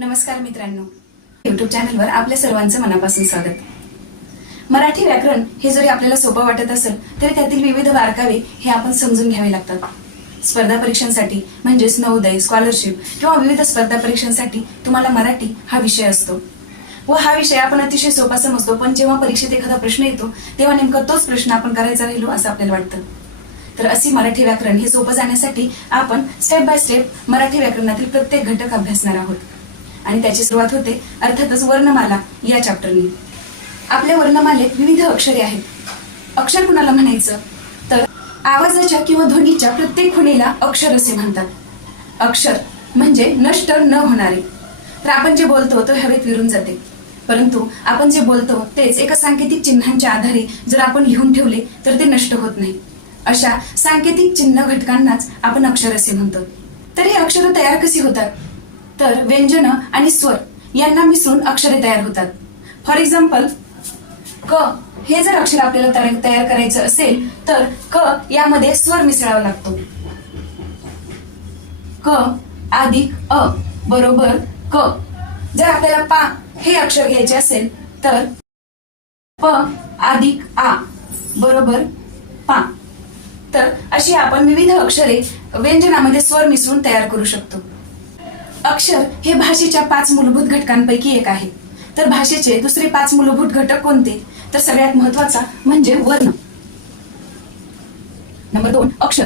नमस्कार मित्रांनो, YouTube चॅनलवर आपल्या सर्वांचं मनापासून स्वागत. मराठी व्याकरण हे जरी आपल्याला सोपं वाटत असेल तरी त्यातील विविध बारकावे हे आपण समजून घ्यावे लागतात. स्पर्धा परीक्षांसाठी म्हणजेच नवोदय, स्कॉलरशिप किंवा विविध स्पर्धा परीक्षांसाठी तुम्हाला मराठी हा विषय असतो व हा विषय आपण अतिशय सोपा समजतो, पण जेव्हा परीक्षेत एखादा प्रश्न येतो तेव्हा नेमका तोच प्रश्न आपण करायचा राहिलो असं आपल्याला वाटतं. तर अशी मराठी व्याकरण हे सोपं जाण्यासाठी आपण स्टेप बाय स्टेप मराठी व्याकरणातील प्रत्येक घटक अभ्यासणार आहोत आणि त्याची सुरुवात होते अर्थातच वर्णमाला या चॅप्टरने. आपल्या वर्णमालेत विविध अक्षरे आहेत. अक्षर कुणाला म्हणायचं तर आवाजाच्या किंवा ध्वनीच्या प्रत्येक खुणेला अक्षर असे म्हणतात. अक्षर म्हणजे नष्ट न होणारे. तर आपण जे बोलतो तो हवेत विरून जाते, परंतु आपण जे बोलतो तेच एका सांकेतिक चिन्हांच्या आधारे जर आपण लिहून ठेवले तर ते नष्ट होत नाही. अशा सांकेतिक चिन्ह घटकांनाच आपण अक्षर असे म्हणतो. तर ही अक्षरं तयार कशी होतात तर व्यंजन आणि स्वर यांना मिसळून अक्षरे तयार होतात. फॉर एक्झाम्पल, क हे जर अक्षर आपल्याला तयार करायचं असेल तर क यामध्ये स्वर मिसळावा लागतो. क अधिक अ बरोबर क. जर आपल्याला पा हे अक्षर घ्यायचे असेल तर प अधिक आ बरोबर पा. तर अशी आपण विविध अक्षरे व्यंजनामध्ये स्वर मिसळून तयार करू शकतो. अक्षर हे भाषेच्या 5 मूलभूत घटकांपैकी एक आहे. तर भाषेचे दुसरे 5 मूलभूत घटक कोणते तर सगळ्यात महत्वाचा म्हणजे वर्ण. नंबर 2 अक्षर.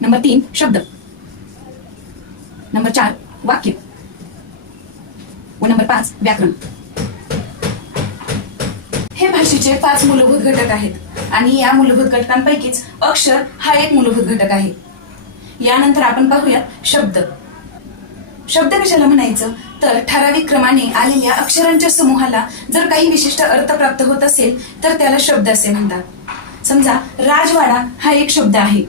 नंबर 3 शब्द. नंबर 4 वाक्य व नंबर 5 व्याकरण. हे भाषेचे 5 मूलभूत घटक आहेत आणि या मूलभूत घटकांपैकीच अक्षर हा एक मूलभूत घटक आहे. यानंतर आपण पाहूया शब्द. शब्द कशाला म्हणायचं तर ठराविक क्रमाने आलेल्या अक्षरांच्या समूहाला जर काही विशिष्ट अर्थ प्राप्त होत असेल तर त्याला शब्द असे म्हणतात. समजा राजवाडा हा एक शब्द आहे.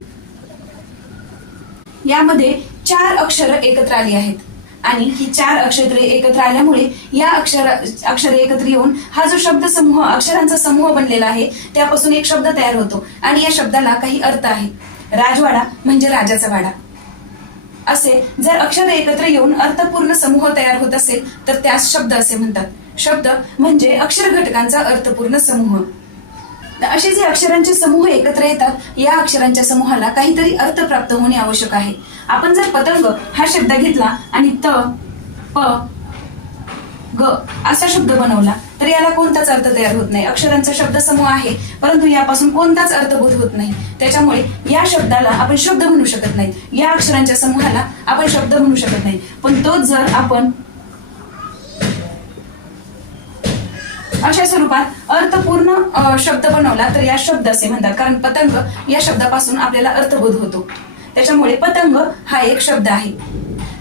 यामध्ये 4 अक्षरं एकत्र आली आहेत आणि ही 4 अक्षरे एकत्र आल्यामुळे या अक्षरे एकत्र येऊन हा जो शब्द समूह, अक्षरांचा समूह बनलेला आहे त्यापासून एक शब्द तयार होतो आणि या शब्दाला काही अर्थ आहे. राजवाडा म्हणजे राजाचा वाडा. असे जर अक्षर एकत्र येऊन अर्थपूर्ण समूह तयार होत असेल तर त्यास शब्द असे म्हणतात. शब्द म्हणजे अक्षर घटकांचा अर्थपूर्ण समूह. असे जे अक्षरांचे समूह एकत्र येतात या अक्षरांच्या समूहाला काहीतरी अर्थ प्राप्त होणे आवश्यक आहे. आपण जर पतंग हा शब्द घेतला आणि त प ग असा शब्द बनवला तर याला कोणताच अर्थ तयार होत नाही. अक्षरांचा शब्द समूह आहे परंतु यापासून कोणताच अर्थबोध होत नाही. त्याच्यामुळे या शब्दाला आपण शब्द म्हणू शकत नाही. या अक्षरांच्या समूहाला आपण शब्द म्हणू शकत नाही. पण तोच जर आपण अशा स्वरूपात अर्थपूर्ण शब्द बनवला तर या शब्द असे म्हणतात, कारण पतंग या शब्दापासून आपल्याला अर्थबोध होतो. त्याच्यामुळे पतंग हा एक शब्द आहे.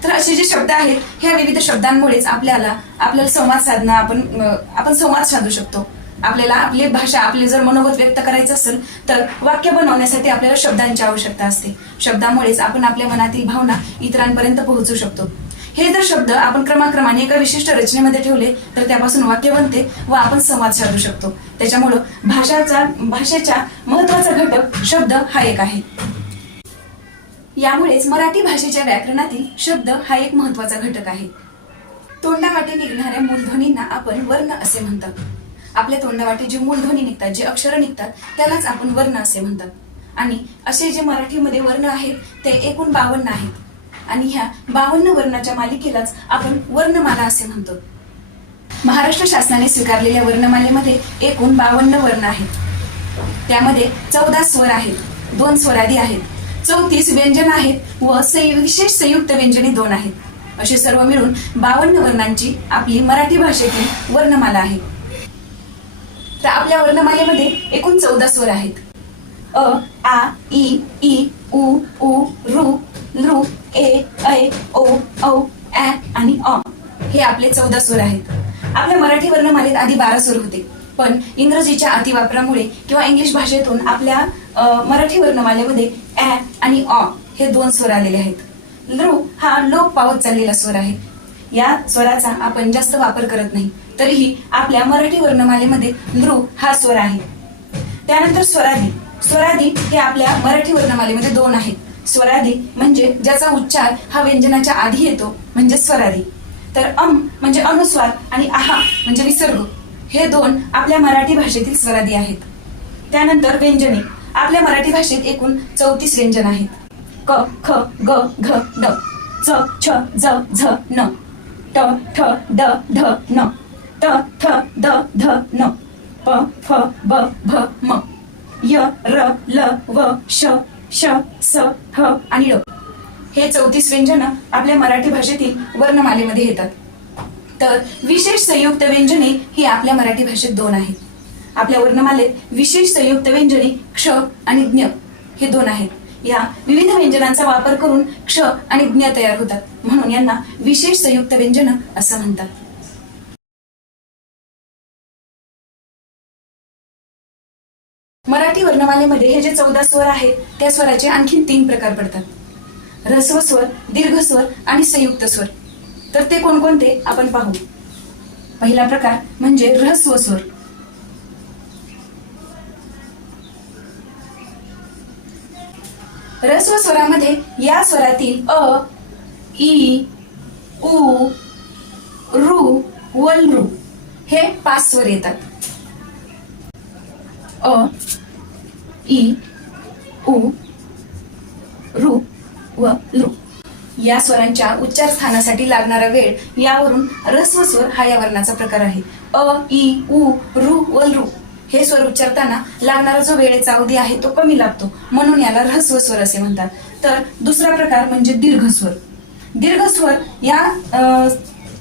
तर असे जे शब्द आहेत ह्या विविध शब्दांमुळेच आपल्याला संवाद साधणं आपण संवाद साधू शकतो. आपल्याला आपली भाषा, आपले जर मनोगत व्यक्त करायचं असेल तर वाक्य बनवण्यासाठी आपल्याला शब्दांची आवश्यकता असते. शब्दामुळेच आपण आपल्या मनातील भावना इतरांपर्यंत पोहोचू शकतो. हे जर शब्द आपण क्रमाक्रमाने एका विशिष्ट रचनेमध्ये ठेवले तर त्यापासून वाक्य बनते व आपण संवाद साधू शकतो. त्याच्यामुळं भाषेच्या महत्वाचा घटक शब्द हा एक आहे. यामुळेच मराठी भाषेच्या व्याकरणातील शब्द हा एक महत्वाचा घटक आहे. तोंडावाटे निघणाऱ्या मूलध्वनींना आपण वर्ण असे म्हणतात. आपल्या तोंडावाटे जे मूलध्वनी निघतात, जे अक्षरं निघतात त्यालाच आपण वर्ण असे म्हणतात. आणि असे जे मराठीमध्ये वर्ण आहेत ते एकूण 52 आहेत आणि ह्या 52 वर्णाच्या मालिकेलाच आपण वर्णमाला असे म्हणतो. महाराष्ट्र शासनाने स्वीकारलेल्या वर्णमालेमध्ये एकूण 52 वर्ण आहेत. त्यामध्ये 14 स्वर आहेत, 2 स्वरादी आहेत, 34 व्यंजन आहेत व विशेष संयुक्त व्यंजने 2 आहेत. असे सर्व मिळून 52 वर्णांची आपली मराठी भाषेतील वर्णमाला आहे. तर आपल्या वर्णमालेमध्ये एकूण 14 स्वर आहेत. अ, आ, इ, ई, उ, ऊ, ऋ, लृ, ए, ऐ, ओ, औ, ऍ आणि अ हे आपले 14 स्वर आहेत. आपल्या मराठी वर्णमालेत आधी 12 स्वर होते, पण इंग्रजीच्या अतिवापरामुळे किंवा इंग्लिश भाषेतून आपल्या मराठी वर्णमालेमध्ये ऍ आणि अ हे 2 स्वर आलेले आहेत. लृ हा लोप पावत चाललेला स्वर आहे. या स्वराचा आपण जास्त वापर करत नाही, तरीही आपल्या मराठी वर्णमालेमध्ये लृ हा स्वर आहे. त्यानंतर स्वरादी. स्वरादी हे आपल्या मराठी वर्णमालेमध्ये 2 आहेत. स्वरादी म्हणजे ज्याचा उच्चार हा व्यंजनाच्या आधी येतो म्हणजे स्वरादी. तर म्हणजे अनुस्वार आणि आहा म्हणजे विसर्ग, हे दोन आपल्या मराठी भाषेतील स्वरादी आहेत. त्यानंतर व्यंजने. आपल्या मराठी भाषेत एकूण 34 व्यंजन आहेत. क, ख, ग, घ, ड, च, छ, ज, झ, न, ट, ठ, ड, ढ, न, त, थ, द, ध, न, प, फ, ब, भ, म, य, र, ल, व, श, श, स, ह आणि ड. हे 34 व्यंजन आपल्या मराठी भाषेतील वर्णमालेमध्ये येतात. तर विशेष संयुक्त व्यंजने ही आपल्या मराठी भाषेत 2 आहेत. आपल्या वर्णमालेत विशेष संयुक्त व्यंजने क्ष आणि ज्ञ हे 2 आहेत. या विविध व्यंजनांचा वापर करून क्ष आणि ज्ञ तयार होतात, म्हणून यांना विशेष संयुक्त व्यंजन असं म्हणतात. मराठी वर्णमालेमध्ये हे जे 14 स्वर आहेत त्या स्वराचे आणखी 3 प्रकार पडतात. ऱ्हस्व स्वर, दीर्घ स्वर आणि संयुक्त स्वर. तर ते कोणकोणते आपण पाहू. पहिला प्रकार म्हणजे ऱ्हस्व स्वर. ऱ्हस्व स्वरामध्ये या स्वरातील अ, ई, उ, रू, वल, रू हे 5 स्वर येतात. अ, ई, उ, रू व लृ. या स्वरांच्या उच्चार स्थानासाठी लागणारा वेळ यावरून ऱ्हस्व स्वर हा या वर्णाचा प्रकार आहे. अ, ई, उ, रू व लृ हे स्वर उच्चारताना लागणारा जो वेळेचा अवधी आहे तो कमी लागतो, म्हणून याला ऱ्हस्व स्वर असे म्हणतात. तर दुसरा प्रकार म्हणजे दीर्घ स्वर. दीर्घ स्वर या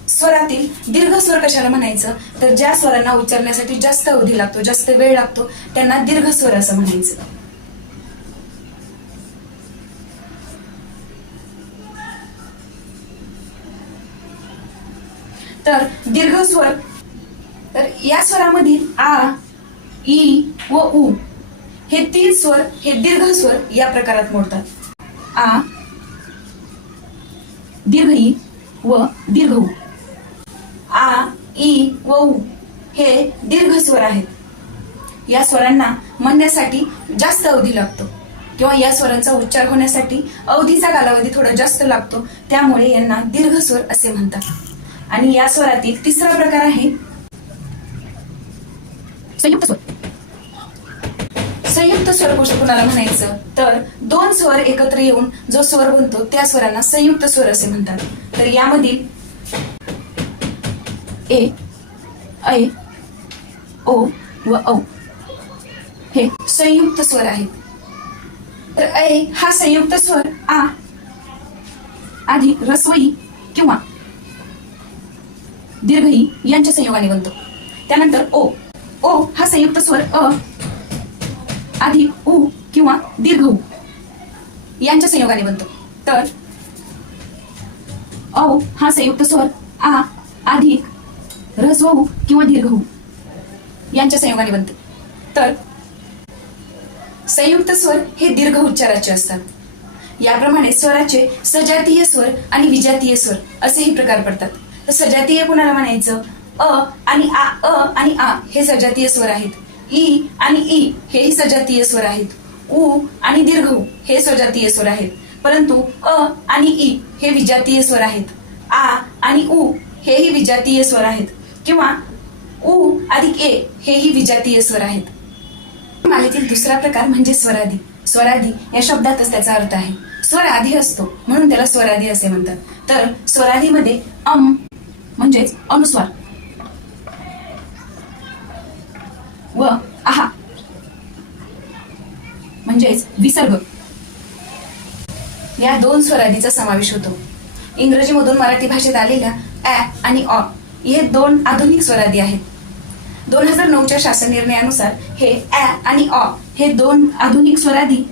स्वरातील दीर्घ स्वर कशाला म्हणायचं, तर ज्या स्वरांना उच्चारण्यासाठी जास्त अवधी लागतो, जास्त वेळ लागतो, त्यांना दीर्घ स्वर असं म्हणायचं. तर दीर्घ स्वर, तर या स्वरामधील आ, ई व उ हे 3 स्वर हे दीर्घ स्वर या प्रकारात मोडतात. आ, दीर्घ ई व दीर्घ उ. आ, ई व उ हे दीर्घ स्वर आहेत. या स्वरांना म्हणण्यासाठी जास्त अवधी लागतो किंवा या स्वरांचा उच्चार होण्यासाठी अवधीचा कालावधी थोडा जास्त लागतो, त्यामुळे यांना दीर्घ स्वर असे म्हणतात. आणि या स्वरातील तिसरा प्रकार आहे संयुक्त स्वर. संयुक्त स्वर कुणाला म्हणायचं, तर 2 स्वर एकत्र येऊन जो स्वर बनतो त्या स्वरांना संयुक्त स्वर असे म्हणतात. तर यामधील ए, ऐ, ओ व औ हे संयुक्त स्वर आहेत. तर ऐ हा संयुक्त स्वर आ अधिक ऱ्हस्व ई किंवा दीर्घ ई यांच्या संयोगाने बनतो. त्यानंतर ओ, ओ हा संयुक्त स्वर अ अधिक उ किंवा दीर्घ उ यांच्या संयोगाने बनतो. तर औ हा संयुक्त स्वर आ अधिक ऱ्हस्व उ किंवा दीर्घ उ यांच्या संयोगाने बनतो. तर संयुक्त स्वर हे दीर्घ उच्चाराचे असतात. याप्रमाणे स्वराचे सजातीय स्वर आणि विजातीय स्वर असेही प्रकार पडतात. तर सजातीय कुणाला म्हणायचं, अ आणि आ हे सजातीय स्वर आहेत. ई आणि ई हेही सजातीय स्वर आहेत. उ आणि दीर्घ उ हे सजातीय स्वर आहेत. परंतु अ आणि ई हे विजातीय स्वर आहेत. आ आणि उ हेही विजातीय स्वर आहेत किंवा उ अधिक ए हेही विजातीय स्वर आहेत. मालेतील दुसरा प्रकार म्हणजे स्वरादी. स्वरादी या शब्दातच त्याचा अर्थ आहे. स्वर आधी असतो म्हणून त्याला स्वरादी असे म्हणतात. तर स्वरादीमध्ये म्हणजेच अनुस्वार व आहा म्हणजेच विसर्ग या 2 स्वरादीचा समावेश होतो. इंग्रजीमधून मराठी भाषेत आलेल्या ऍ आणि ऑ हे 2 आधुनिक स्वरादी आहेत. 2009च्या शासन निर्णयानुसार हे ऍ आणि ऑ हे 2 आधुनिक स्वरादी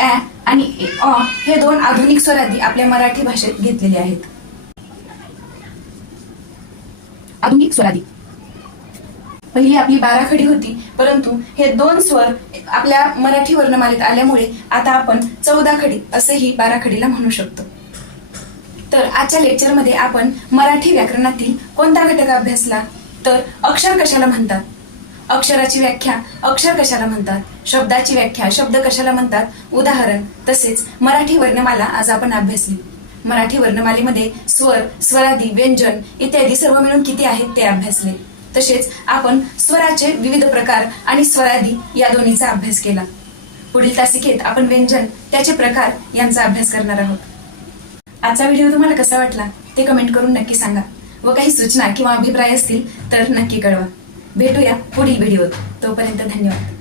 ऍ आणि ऑ हे 2 आधुनिक स्वरादी आपल्या मराठी भाषेत घेतलेले आहेत. आधुनिक स्वरादी पहिली आपली 12 खडी होती, परंतु हे 2 स्वर आपल्या मराठी वर्णमालेत आल्यामुळे आता आपण 14 खडी असेही 12 खडीला म्हणू शकतो. तर आजच्या लेक्चरमध्ये आपण मराठी व्याकरणातील कोणता घटक अभ्यासला, तर अक्षर कशाला म्हणतात, अक्षराची व्याख्या, अक्षर कशाला म्हणतात, शब्दाची व्याख्या, शब्द कशाला म्हणतात, उदाहरण, तसेच मराठी वर्णमाला आज आपण अभ्यासली. मराठी वर्णमालेमध्ये स्वर, स्वरादी, व्यंजन इत्यादी सर्व मिळून किती आहेत ते अभ्यासले. तसेच आपण स्वराचे विविध प्रकार आणि स्वरादी या दोन्हीचा अभ्यास केला. पुढील तासिकेत आपण व्यंजन, त्याचे प्रकार यांचा अभ्यास करणार आहोत. आजचा व्हिडिओ तुम्हाला कसा वाटला ते कमेंट करून नक्की सांगा व काही सूचना किंवा अभिप्राय असतील तर नक्की कळवा. भेटूया पुढील व्हिडिओत. तोपर्यंत धन्यवाद.